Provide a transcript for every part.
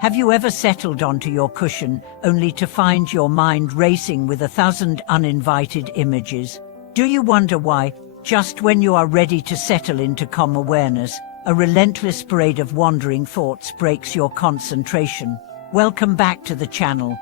Have you ever settled onto your cushion only to find your mind racing with 1,000 uninvited images? Do you wonder why, just when you are ready to settle into calm awareness, a relentless parade of wandering thoughts breaks your concentration? Welcome back to the channel.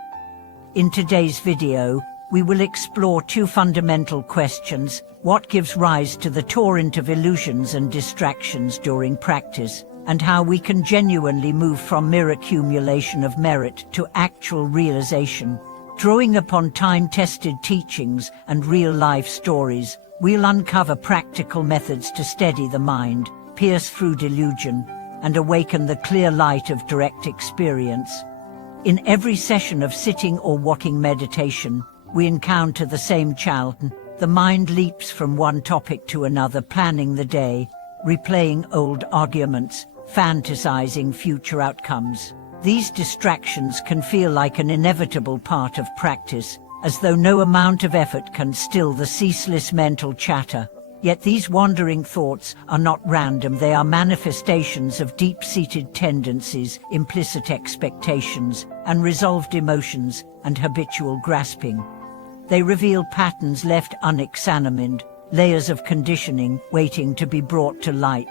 In today's video, we will explore two fundamental questions: what gives rise to the torrent of illusions and distractions during practice, and how we can genuinely move from mere accumulation of merit to actual realization. Drawing upon time-tested teachings and real-life stories, we'll uncover practical methods to steady the mind, pierce through delusion, and awaken the clear light of direct experience. In every session of sitting or walking meditation, we encounter the same challenge. The mind leaps from one topic to another, planning the day, replaying old arguments, fantasizing future outcomes. These distractions can feel like an inevitable part of practice, as though no amount of effort can still the ceaseless mental chatter. Yet these wandering thoughts are not random. They are manifestations of deep-seated tendencies, implicit expectations, unresolved emotions, and habitual grasping. They reveal patterns left unexamined, layers of conditioning waiting to be brought to light.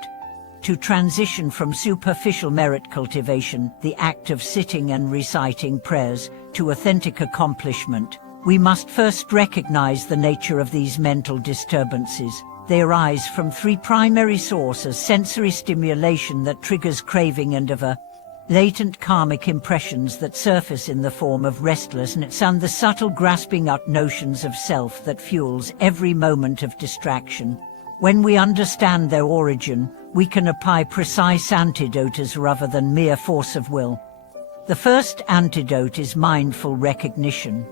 To transition from superficial merit cultivation, the act of sitting and reciting prayers, to authentic accomplishment, we must first recognize the nature of these mental disturbances. They arise from three primary sources: sensory stimulation that triggers craving and aver, latent karmic impressions that surface in the form of restlessness, and the subtle grasping at notions of self that fuels every moment of distraction. When we understand their origin, we can apply precise antidotes rather than mere force of will. The first antidote is mindful recognition.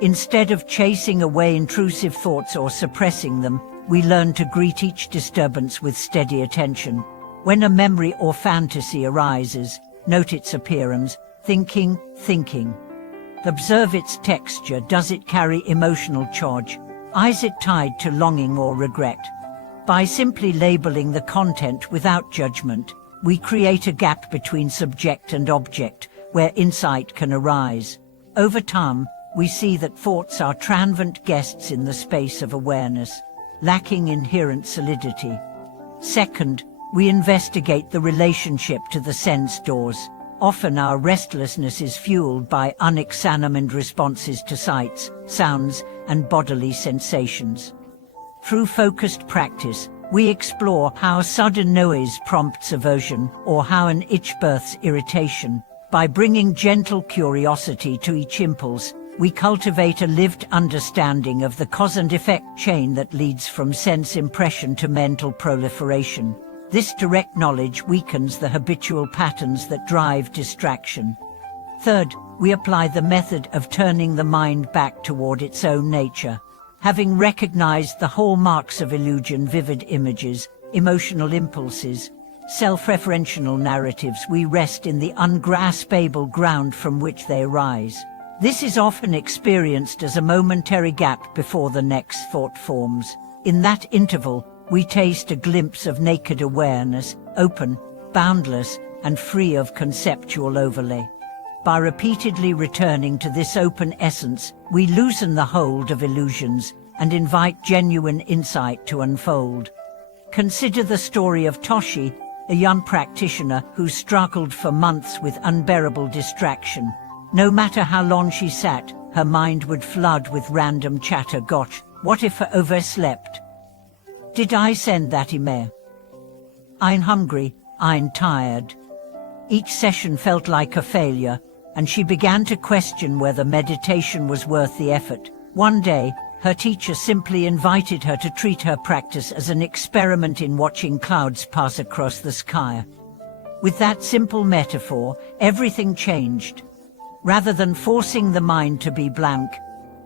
Instead of chasing away intrusive thoughts or suppressing them, we learn to greet each disturbance with steady attention. When a memory or fantasy arises, note its appearance, thinking. Observe its texture. Does it carry emotional charge? Is it tied to longing or regret? By simply labeling the content without judgment, we create a gap between subject and object, where insight can arise. Over time, we see that thoughts are transient guests in the space of awareness, lacking inherent solidity. Second, we investigate the relationship to the sense doors. Often our restlessness is fueled by unexamined responses to sights, sounds, and bodily sensations. Through focused practice, we explore how sudden noise prompts aversion, or how an itch births irritation. By bringing gentle curiosity to each impulse, we cultivate a lived understanding of the cause and effect chain that leads from sense impression to mental proliferation. This direct knowledge weakens the habitual patterns that drive distraction. Third, we apply the method of turning the mind back toward its own nature. Having recognized the hallmarks of illusion, vivid images, emotional impulses, self-referential narratives, we rest in the ungraspable ground from which they arise. This is often experienced as a momentary gap before the next thought forms. In that interval, we taste a glimpse of naked awareness, open, boundless, and free of conceptual overlay. By repeatedly returning to this open essence, we loosen the hold of illusions and invite genuine insight to unfold. Consider the story of Toshi, a young practitioner who struggled for months with unbearable distraction. No matter how long she sat, her mind would flood with random chatter. Gosh, what if I overslept? Did I send that email? I'm hungry, I'm tired. Each session felt like a failure, and she began to question whether meditation was worth the effort. One day, her teacher simply invited her to treat her practice as an experiment in watching clouds pass across the sky. With that simple metaphor, everything changed. Rather than forcing the mind to be blank,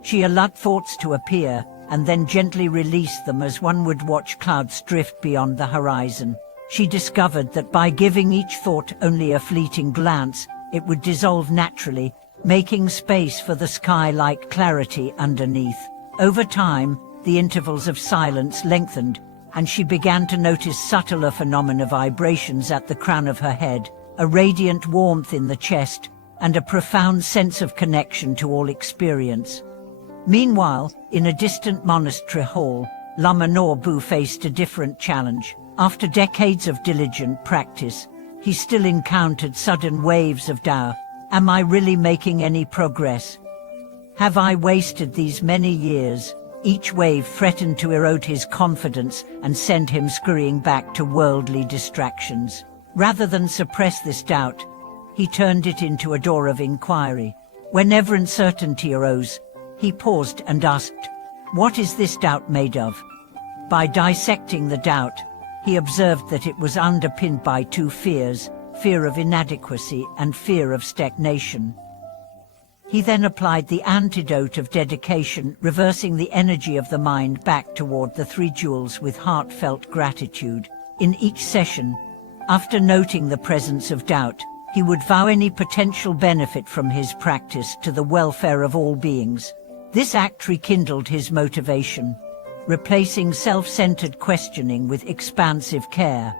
she allowed thoughts to appear and then gently released them as one would watch clouds drift beyond the horizon. She discovered that by giving each thought only a fleeting glance, it would dissolve naturally, making space for the sky-like clarity underneath. Over time, the intervals of silence lengthened, and she began to notice subtler phenomena: vibrations at the crown of her head, a radiant warmth in the chest, and a profound sense of connection to all experience. Meanwhile, in a distant monastery hall, Lama Norbu faced a different challenge. After decades of diligent practice, he still encountered sudden waves of doubt. Am I really making any progress? Have I wasted these many years? Each wave threatened to erode his confidence and send him scurrying back to worldly distractions. Rather than suppress this doubt, he turned it into a door of inquiry. Whenever uncertainty arose, he paused and asked, "What is this doubt made of?" By dissecting the doubt, he observed that it was underpinned by two fears, fear of inadequacy and fear of stagnation. He then applied the antidote of dedication, reversing the energy of the mind back toward the three jewels with heartfelt gratitude. In each session, after noting the presence of doubt, he would vow any potential benefit from his practice to the welfare of all beings. This act rekindled his motivation, replacing self-centered questioning with expansive care.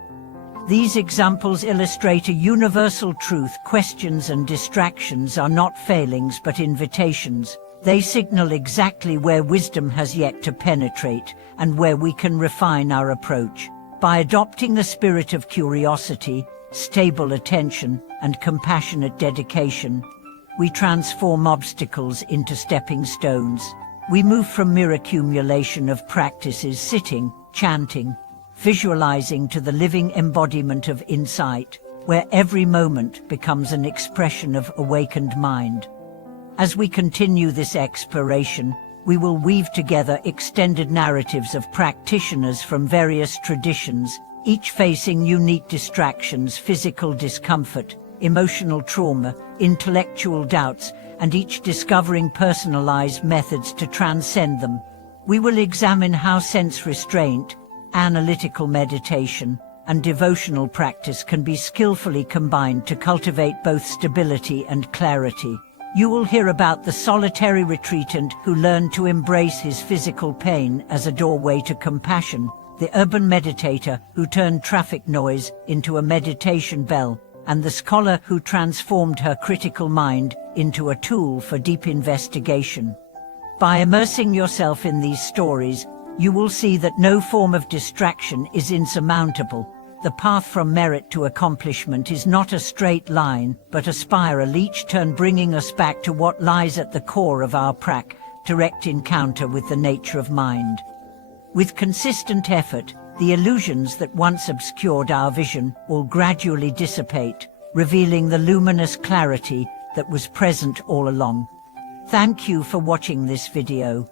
These examples illustrate a universal truth: questions and distractions are not failings but invitations. They signal exactly where wisdom has yet to penetrate and where we can refine our approach. By adopting the spirit of curiosity, stable attention, and compassionate dedication, we transform obstacles into stepping stones. We move from mere accumulation of practices, sitting, chanting, visualizing, to the living embodiment of insight, where every moment becomes an expression of awakened mind. As we continue this exploration, we will weave together extended narratives of practitioners from various traditions, each facing unique distractions, physical discomfort, emotional trauma, intellectual doubts, and each discovering personalized methods to transcend them. We will examine how sense restraint, analytical meditation, and devotional practice can be skillfully combined to cultivate both stability and clarity. You will hear about the solitary retreatant who learned to embrace his physical pain as a doorway to compassion, the urban meditator who turned traffic noise into a meditation bell, and the scholar who transformed her critical mind into a tool for deep investigation. By immersing yourself in these stories, you will see that no form of distraction is insurmountable. The path from merit to accomplishment is not a straight line, but a spiral, each turn bringing us back to what lies at the core of our direct encounter with the nature of mind. With consistent effort, the illusions that once obscured our vision will gradually dissipate, revealing the luminous clarity that was present all along. Thank you for watching this video.